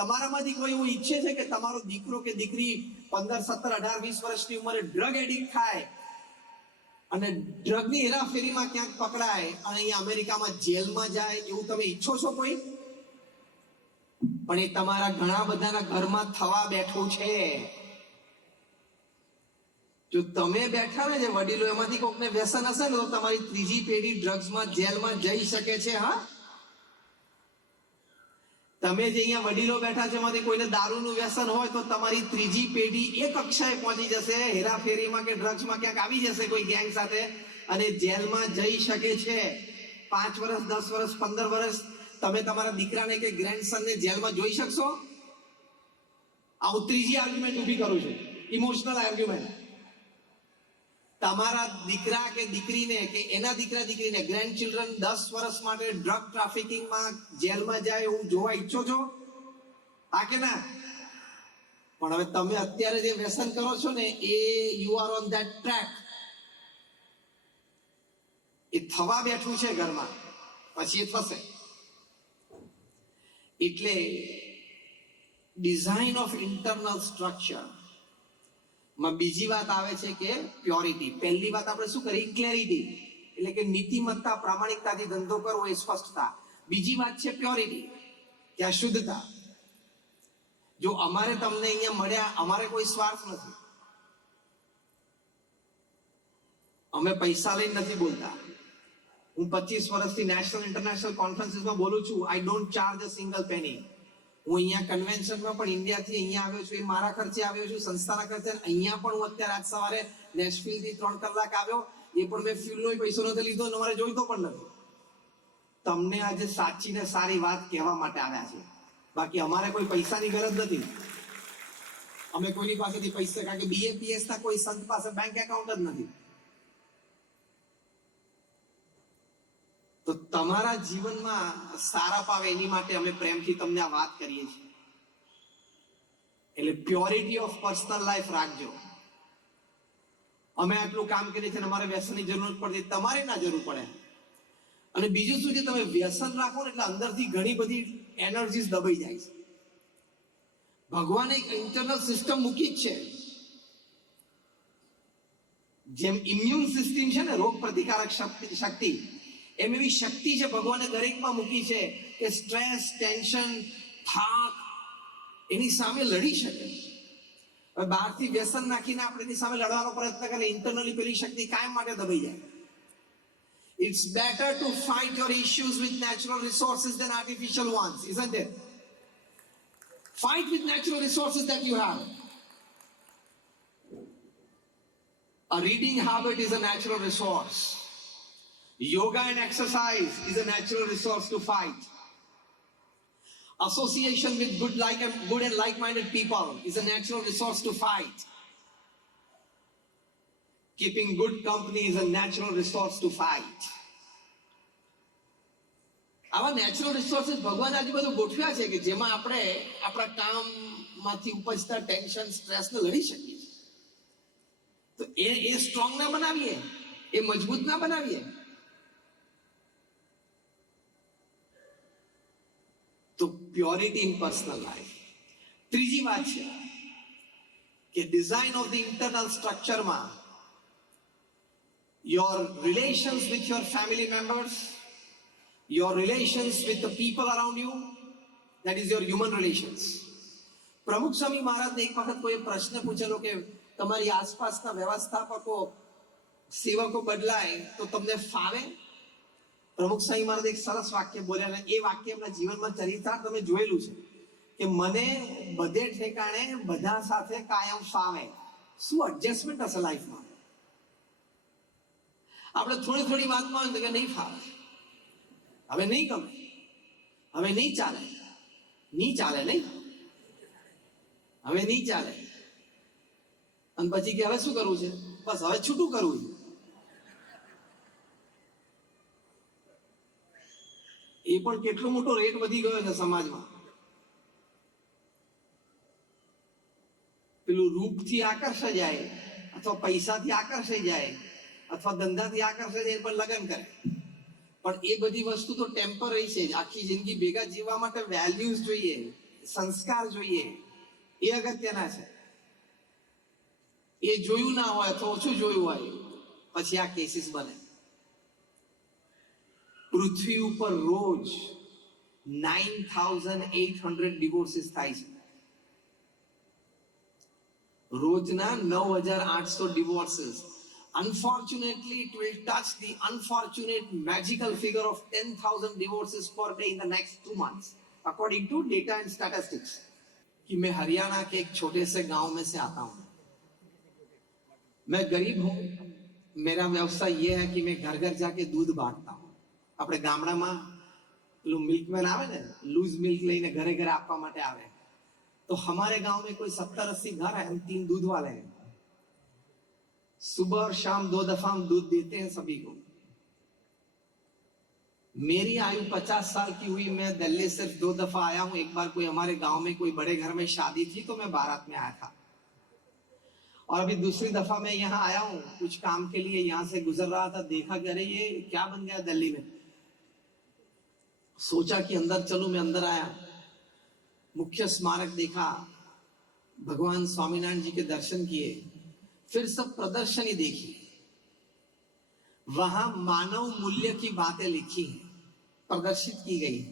તમારામાંથી કોઈ એવું ઈચ્છે છે કે તમારો દીકરો કે દીકરી 15, 17, 18, 20 વર્ષની ઉંમરે ડ્રગ એડિક્ટ થાય અને ડ્રગની હેરાફેરીમાં ક્યાંક પકડાય અને અહીંયા અમેરિકામાં જેલમાં જાય, એવું તમે ઈચ્છો છો કોઈ? પણ એ તમારા ઘણા બધાના ઘરમાં થવા બેઠું છે. જો તમે બેઠા ને જે વડીલો, એમાંથી કોકને વ્યસન હશે ને તો તમારી ત્રીજી પેઢી ડ્રગ્સમાં જેલમાં જઈ શકે છે. હા, તમે જે અહીંયા વડીલો બેઠા છે એમાંથી કોઈને દારૂનું વ્યસન હોય તો તમારી ત્રીજી પેઢી એક કક્ષાએ પહોંચી જશે, હેરાફેરીમાં કે ડ્રગ્સમાં ક્યાંક આવી જશે કોઈ ગેંગ સાથે અને જેલમાં જઈ શકે છે. 5 વર્ષ, 10 વર્ષ, 15 વર્ષ તમે તમારા દીકરાને કે ગ્રેન્ડસનને જેલમાં જોઈ શકશો? આ હું ત્રીજી આર્ગ્યુમેન્ટ ઊભી કરું છું, ઇમોશનલ આર્ગ્યુમેન્ટ. તમારા દીકરા કે દીકરીને કે એના દીકરા દીકરીને, ગ્રેન્ડ ચિલ્ડ્રન 10 વર્ષ માટે ડ્રગ ટ્રાફિકિંગમાં જેલમાં જાય એવું જોવા ઈચ્છો છો? હા કે ના? પણ હવે તમે અત્યારે જે વ્યસન કરો છો ને એ you are on that track. એ થવા બેઠું છે ઘરમાં, પછી એ થશે. એટલે ડિઝાઇન ઓફ ઇન્ટરનલ સ્ટ્રક્ચર માં બીજી વાત આવે છે કે પ્યોરિટી. પહેલી વાત આપણે શું કરી? ક્લેરિટી, એટલે કે નીતિમત્તા, પ્રામાણિકતાથી ધંધો કરવો, એ સ્પષ્ટતા. બીજી વાત છે પ્યોરિટી, કે આ શુદ્ધતા. જો અમારે તમને અહીંયા મળ્યા, અમારે કોઈ સ્વાર્થ નથી, અમે પૈસા લઈને નથી બોલતા. હું 25 વર્ષથી નેશનલ ઇન્ટરનેશનલ કોન્ફરન્સીસમાં બોલું છું. I don't charge a single penny. હું અહીંયા કન્વેન્શનમાં પણ ઇન્ડિયાથી અહીંયા આવ્યો છું, એ મારા ખર્ચે આવ્યો છું, સંસ્થાના ખર્ચે. અહીંયા પણ હું અત્યારે આજ સવારે નેશફિલથી 3 કલાક આવ્યો, એ પણ મેં ફ્યુલનો પૈસો નથી લીધો, અમારે જોઈતો પણ નથી. તમને આજે સાચી ને સારી વાત કહેવા માટે આવ્યા છે, બાકી અમારે કોઈ પૈસાની ગરજ નથી. અમે કોઈની પાસેથી પૈસા, કારણ કે BAPS ના કોઈ સંત પાસે બેંક એકાઉન્ટ જ નથી. તો તમારા જીવનમાં સારા પાવે એની માટે અમે પ્રેમથી તમને આ વાત કરીએ છીએ. એટલે પ્યોરિટી ઓફ પર્સનલ લાઈફ રાખજો. અમે આટલું કામ કરીએ છીએ, અમારે વ્યસનની જરૂર પડતી, તમારે ના જરૂર પડે. અને બીજું શું છે, તમે વ્યસન રાખો ને એટલે અંદરથી ઘણી બધી એનર્જીસ દબાઈ જાય છે. ભગવાને એક ઇન્ટરનલ સિસ્ટમ મૂકી જ છે. જેમ ઇમ્યુન સિસ્ટમ છે ને, રોગ પ્રતિકારક શક્તિ, એમ એવી શક્તિ છે ભગવાને દરેકમાં મૂકી છે કે સ્ટ્રેસ, ટેન્શન, થાક એની સામે લડી શકે. હવે બહારથી વ્યસન નાખીને આપણે એની સામે લડવાનો પ્રયત્ન કરીએ, ઇન્ટરનલી પેલી શક્તિ કાયમ માટે દબાઈ જાય. It's better to fight your issues with natural resources than artificial ones, isn't it? Fight with natural resources that you have. A reading habit is a natural resource. Yoga and exercise is a natural resource to fight. Association with good and like-minded people is a natural resource to fight. Keeping good company is a natural resource to fight. આવા natural resources ભગવાન આજે બધું ગોઠવ્યા છે કે જેમાં આપણે આપણા કામમાંથી ઉપજતા tension, સ્ટ્રેસને લડી શકીએ. તો એ સ્ટ્રોંગ ના બનાવીએ, એ મજબૂત ના બનાવીએ. તો પ્યોરિટી ઇન પર્સનલ લાઈફ. ત્રીજી વાત છે કે ડિઝાઇન ઓફ ધ ઇન્ટરનલ સ્ટ્રક્ચરમાં your relations with your family members, your relations with the people around you, that is your human relations. પ્રમુખ સ્વામી મહારાજને એક વખત કોઈ પ્રશ્ન પૂછેલો કે તમારી આસપાસના વ્યવસ્થાપકો, સેવકો બદલાય તો તમને ફાવે? પ્રમુખ સ્વામી મહારાજ એક સરસ વાક્ય બોલ્યા, અને એ વાક્ય એમના જીવનમાં ચરિતાર્થ તમે જોયેલું છે કે મને બધે ઠેકાણે બધા સાથે કાયમ ફાવે. શું એડજસ્ટમેન્ટ હશે લાઈફમાં? આપણે થોડી થોડી વાતમાં હોય કે નહીં ફાવે, હવે નહીં ગમે, હવે નહીં ચાલે, નહીં ચાલે, નહીં હવે નહીં ચાલે, અને પછી કે હવે શું કરવું છે? બસ હવે છૂટું કરવું છે. એ પણ કેટલો મોટો રેટ વધી ગયો છે સમાજમાં. પેલું રૂપથી આકર્ષાઈ જાય, અથવા પૈસાથી આકર્ષાઈ જાય, અથવા ધંધાથી આકર્ષાઈ જાય પણ લગ્ન કરે. પણ એ બધી વસ્તુ તો ટેમ્પરરી છે. આખી જિંદગી ભેગા જીવવા માટે વેલ્યુઝ જોઈએ, સંસ્કાર જોઈએ, એ અગત્યના છે. એ જોયું ના હોય તો ઓછું જોયું હોય, પછી આ કેસીસ બને. પૃથ્વી ઉપર રોજ 9,800 ડિવોર્સિસ થાય છે. રોજના 9,800 ડિવોર્સિસ. Unfortunately, it will touch the unfortunate magical figure of 10,000 divorces per day in the next 2 months, according to data and statistics. कि मैं हरियाणा के एक छोटे से गांव में से आता हूं. मैं गरीब हूं. मेरा व्यवसाय यह है कि मैं घर घर जाके दूध बांटता हूं. આપણે ગામડામાં પેલું મિલ્કમેન આવે ને, લૂઝ મિલ્ક લઈને ઘરે ઘરે આપવા માટે આવે. तो हमारे गांव में कोई 70-80 घर है, हम 3 दूध वाले हैं. सुबह और शाम 2 दफा हम दूध देते हैं सभी को. मेरी आयु 50 साल की हुई, मैं दिल्ली सिर्फ 2 दफा आया हूं. एक बार कोई हमारे गांव में कोई बड़े घर में शादी थी तो मैं बारात में आया था, और अभी दूसरी दफा मैं यहाँ आया हूं कुछ काम के लिए. यहाँ से गुजर रहा था, देखा कि अरे ये क्या बन गया दिल्ली में. सोचा कि अंदर चलूं. मैं अंदर आया, मुख्य स्मारक देखा, भगवान स्वामीनारायण जी के दर्शन किए, फिर सब प्रदर्शनी देखी. वहां मानव मूल्य की बातें लिखी हैं, प्रदर्शित की गई है.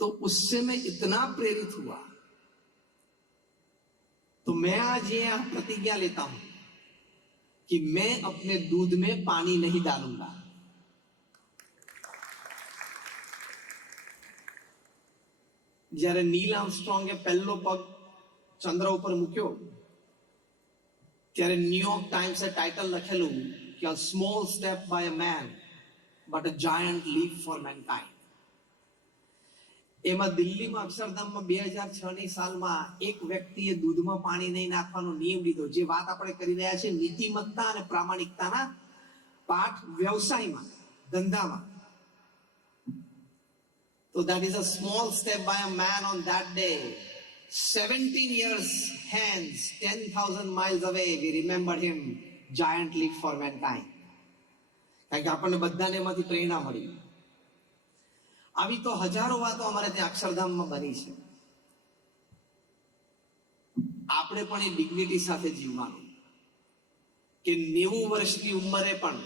तो उससे मैं इतना प्रेरित हुआ, तो मैं आज यह प्रतिज्ञा लेता हूं कि मैं अपने दूध में पानी नहीं डालूंगा. જ્યારે નીલ આર્મસ્ટ્રોંગે પહેલો પગ ચંદ્ર ઉપર મૂક્યો, ત્યારે ન્યુયોર્ક ટાઈમ્સે ટાઇટલ લખેલું કે a small step by a man but a giant leap for mankind. એમાં દિલ્હીમાં અક્ષરધામમાં 2006ની સાલમાં એક વ્યક્તિએ દૂધમાં પાણી નહીં નાખવાનો નિયમ લીધો. જે વાત આપણે કરી રહ્યા છીએ નીતિમત્તા અને પ્રામાણિકતાના પાઠ વ્યવસાયમાં, ધંધામાં. So that is a small step by a man on that day. 17 years hence, 10,000 miles away, we remembered him. Giant leap for mankind. કારણ કે આપણને બધાને એમાંથી પ્રેરણા મળી. આવી તો હજારો વાતો અમારે ત્યાં અક્ષરધામમાં બની છે. આપણે પણ એ ડિગ્નિટી સાથે જીવવાનું, કે 90 વર્ષની ઉંમરે પણ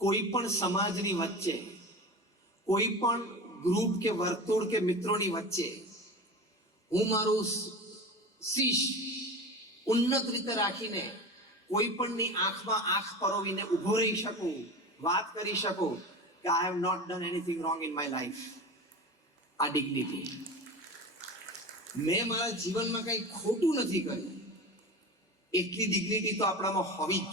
કોઈ પણ સમાજની વચ્ચે, કોઈ પણ ગ્રુપ કે વર્તુળ કે મિત્રોની વચ્ચે હું મારું શીશ ઉન્નત રીતે રાખીને કોઈ પણની આંખમાં આંખ પરોવીને ઉભો રહી શકું, વાત કરી શકું કે I have not done anything wrong in my life. આ ડિગ્નિટી. મેં મારા જીવનમાં કંઈ ખોટું નથી કર્યું, એટલી ડિગ્નિટી તો આપણામાં હોવી જ